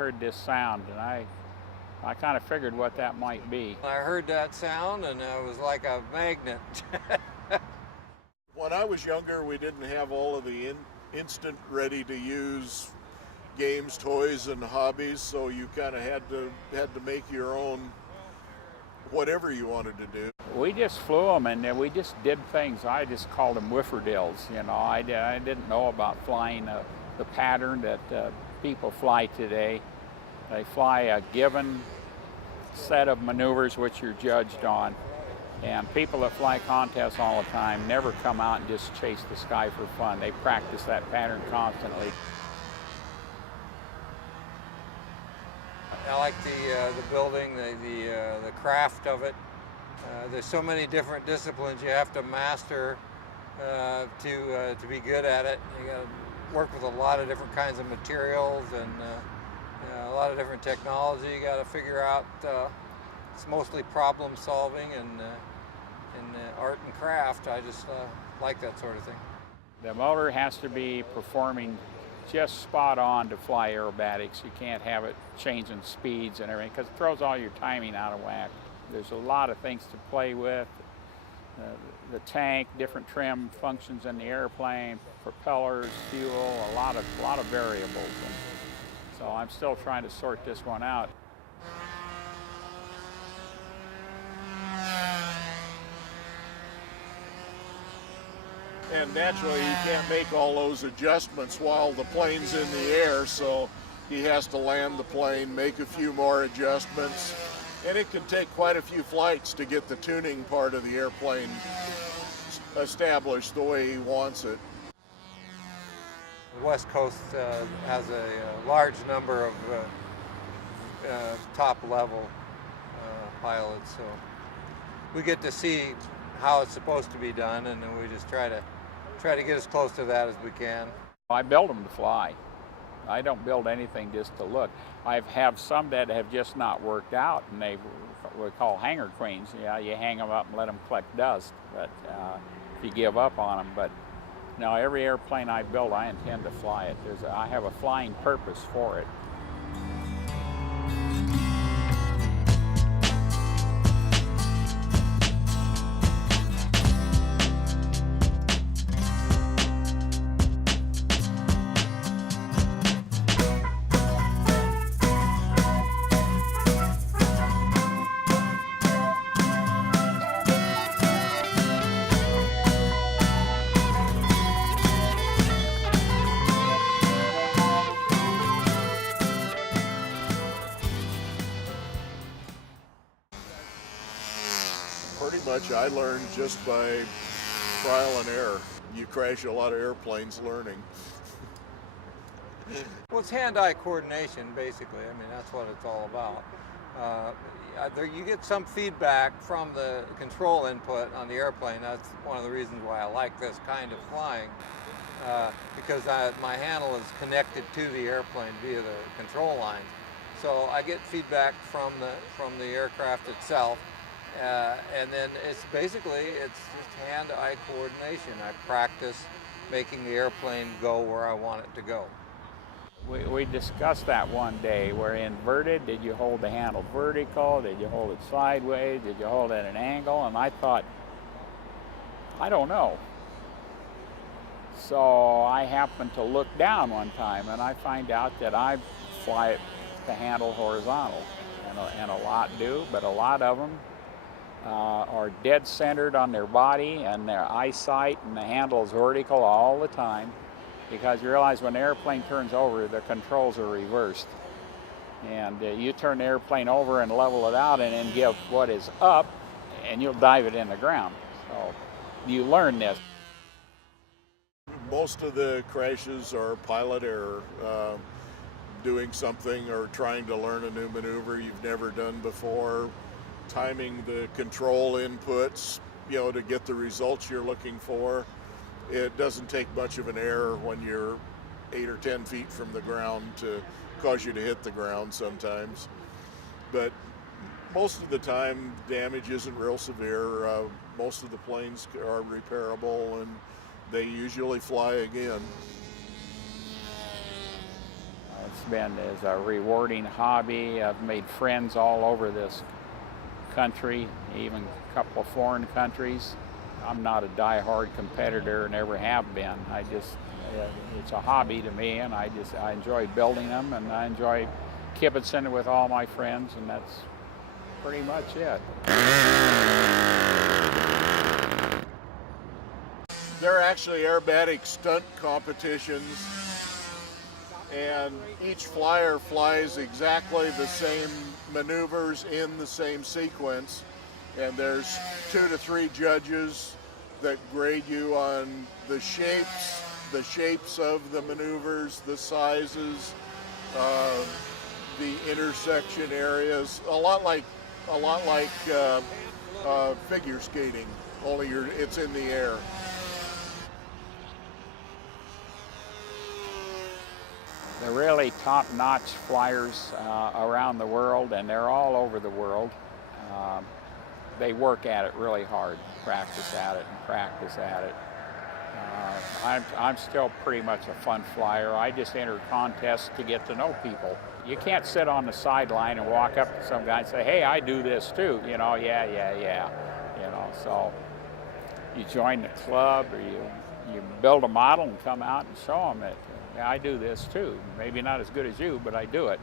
heard this sound, and I kind of figured what that might be. I heard that sound, and it was like a magnet. When I was younger, we didn't have all of the instant ready-to-use games, toys, and hobbies, so you kind of had to make your own whatever you wanted to do. We just flew them, and we just did things. I just called them whifferdills. You know, I didn't know about flying the pattern that people fly today. They fly a given set of maneuvers which you're judged on. And people that fly contests all the time never come out and just chase the sky for fun. They practice that pattern constantly. I like the building, the craft of it. There's so many different disciplines you have to master to be good at it. You got to work with a lot of different kinds of materials and a lot of different technology. You got to figure out. It's mostly problem solving and art and craft. I just like that sort of thing. The motor has to be performing just spot on to fly aerobatics. You can't have it changing speeds and everything because it throws all your timing out of whack. There's a lot of things to play with. The tank, different trim functions in the airplane, propellers, fuel, a lot of variables. And so I'm still trying to sort this one out. And naturally, you can't make all those adjustments while the plane's in the air, so he has to land the plane, make a few more adjustments, and it can take quite a few flights to get the tuning part of the airplane established the way he wants it. The West Coast has a large number of top-level pilots, so we get to see how it's supposed to be done, and then we just try to get as close to that as we can. I build them to fly. I don't build anything just to look. I have some that have just not worked out, and we call hanger queens. Yeah, you hang them up and let them collect dust, but if you give up on them. But no, every airplane I build, I intend to fly it. I have a flying purpose for it. Pretty much I learned just by trial and error. You crash a lot of airplanes learning. Well, it's hand-eye coordination, basically. I mean, that's what it's all about. You get some feedback from the control input on the airplane. That's one of the reasons why I like this kind of flying, because my handle is connected to the airplane via the control lines. So I get feedback from the aircraft itself. And then it's just hand-eye coordination. I practice making the airplane go where I want it to go. We discussed that one day. Where inverted, did you hold the handle vertical? Did you hold it sideways? Did you hold it at an angle? And I thought, I don't know. So I happened to look down one time, and I find out that I fly the handle horizontal. And a lot do, but a lot of them are dead centered on their body and their eyesight, and the handle is vertical all the time, because you realize when the airplane turns over, the controls are reversed. And you turn the airplane over and level it out and then give what is up, and you'll dive it in the ground. So you learn this. Most of the crashes are pilot error, doing something or trying to learn a new maneuver you've never done before, timing the control inputs, to get the results you're looking for. It doesn't take much of an error when you're 8 or 10 feet from the ground to cause you to hit the ground sometimes. But most of the time, damage isn't real severe. Most of the planes are repairable, and they usually fly again. is a rewarding hobby. I've made friends all over this country, even a couple of foreign countries. I'm not a die-hard competitor, never have been. It's a hobby to me, and I enjoy building them, and I enjoy kibitzing with all my friends, and that's pretty much it. They're actually aerobatic stunt competitions, and each flyer flies exactly the same maneuvers in the same sequence, and there's 2 to 3 judges that grade you on the shapes of the maneuvers, the sizes, the intersection areas, a lot like figure skating, only it's in the air. They're really top-notch flyers around the world, and they're all over the world. They work at it really hard, practice at it. I'm still pretty much a fun flyer. I just enter contests to get to know people. You can't sit on the sideline and walk up to some guy and say, "Hey, I do this too." You know, yeah. You know, so you join the club, or you build a model and come out and show them that I do this too. Maybe not as good as you, but I do it.